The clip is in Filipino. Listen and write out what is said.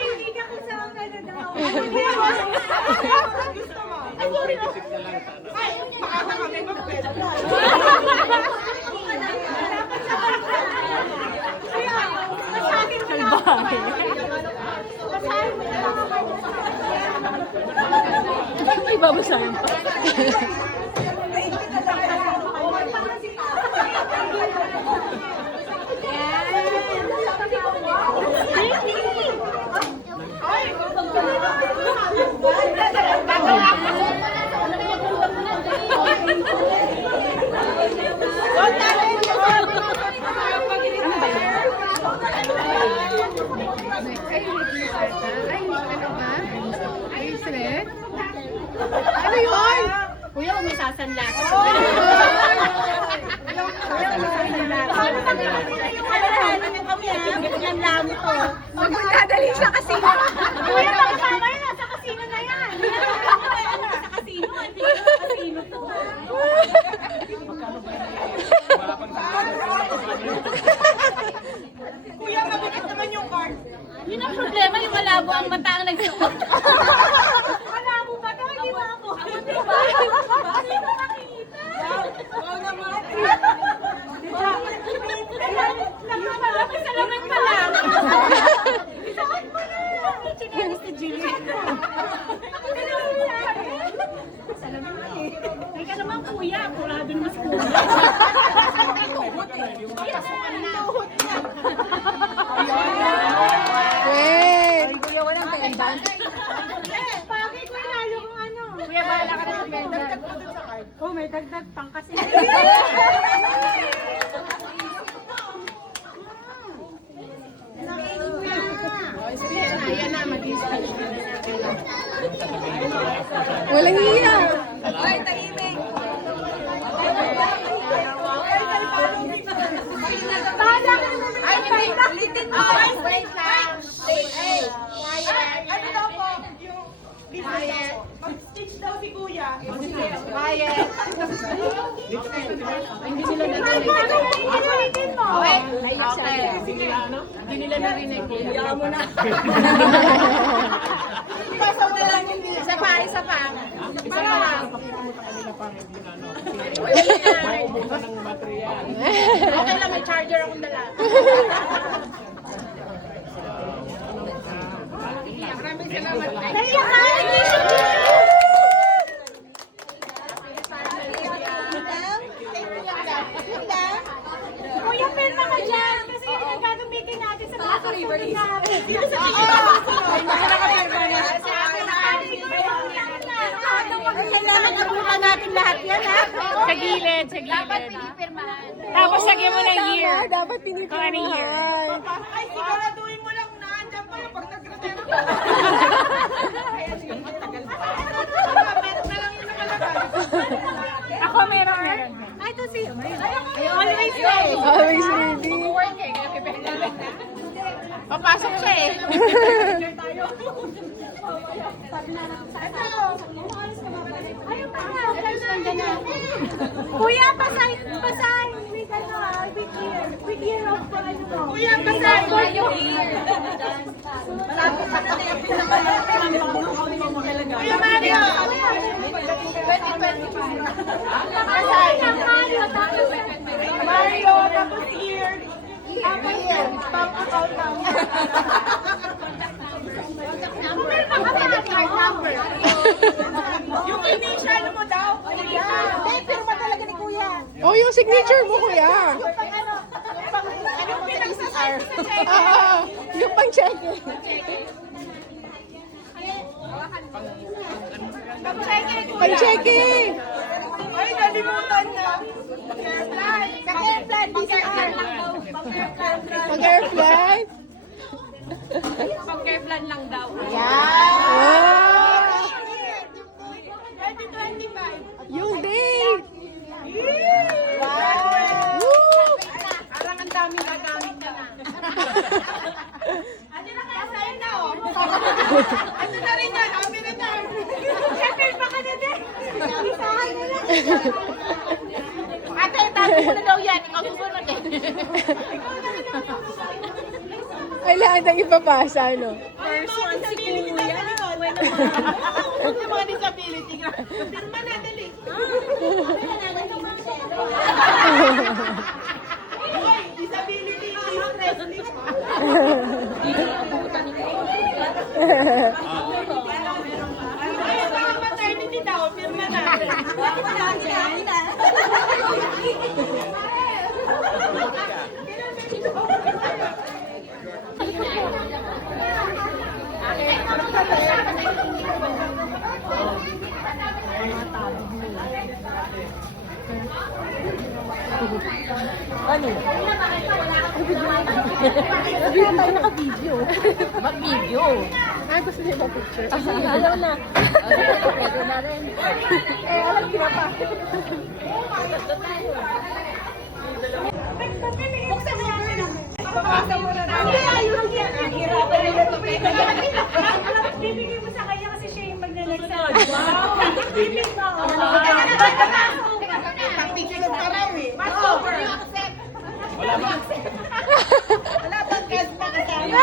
Hindi ka kasama na daw. Ay, makaka kami mag-pwede. Ibabasahin pa. Ano yun? Kuya, kung may sasanlat. Magkakadali sa kasino. Kuya, pagkama yun, nasa kasino na yan. Sa kasino, hindi sa kasino to. Kuya, mabigat naman yung card. Yun ang problema, yung malabo ang mata ang nagsuot. Malabo ba to? Hindi ba ako? Hindi ba? Hindi ba nakikita? Oo naman. Diba? Nakamalaki sa laman pa lang. Saan mo na? Chinelis ni Julie. Salamat mo eh. Teka naman kuya, kurado naman sa kuya. Wait! Kuya, walang pendant. Bakit ko lalo kung ano? Kuya, bahala ka na sa pendant. Oh, may dagdag pang kasi. Walang hiya! Ay, tahimik. Bahala ka naman. Ay, ulitin mo. Wait lang. Ano daw po? Yung business daw po. Mag-stitch daw si Kuya. Quiet. Hindi nila narinig. Ulitin mo. Okay. Hindi nila narinig. Hiya mo na. Isa pa, isa pa. Isa pa lang. Okay lang, may charger akong dala. Maraming salamat. Naiyak ka! Kuya, pirma ka dyan! Kasi yun ang gagamitin natin sa mga susunod namin. Kailangan abutan natin lahat yan, ha? Sa gilid, sa gilid. Dapat pinipirmahan. Tapos lagyan mo ng year. Dapat Kung ano year. pinipirmahan. Ay, siguraduhin mo lang na andyan pa yung pag nag-retiro ka. Meron na lang yung nakalagay. Ako meron. Ay, ito si... Always ready. Always ready. Work eh. Papasok siya eh. Ayun pa nga. Kuya, pasay. Pasay. With ano ah, with year of ano mo. Kuya, pasay. Malapit na na yung pinakamalapit. Kuya Mario. 2025. Pasay ng Mario. Mario, tapos here. Tapos year. Bank account number. Card number. Yung initial mo daw. Kuya. Hindi, pirma talaga ni Kuya. Oh, yung signature mo, kuya. Yung pang ano, yung pinag-CR. Yung pang-check. Pang-checking. Ay, nalimutan na. Sa airplane, PCR. Pag-air flight. Pag-care plan lang daw. Wow! 2025. Yung date. Wow! Woo! Parang ang daming gagamit na na. Ano na kaya sa'yo na, oh? Ano na rin yan? Happy retirement. Siyempre, baka na din. Isahan na lang. Ate, tabi mo na daw yan. Ikaw sumunod eh. Kailangan nang ipapasa, no? First one si Kuya. Yung mga disability nga. Pirma na, dali. Hoy, disability interest. Ay, baka maternity daw. Pirma natin. Mag-video. Ah, gusto nila picture. Ayaw na. Pwede na rin. Alam niyo pa. Hindi, ayun yan. Hirapan nila ito. Bibigay mo sa kanya kasi siya yung magne-next. Wow! Bibig mo. Picture pa raw eh. Wala bang gas pa kasama?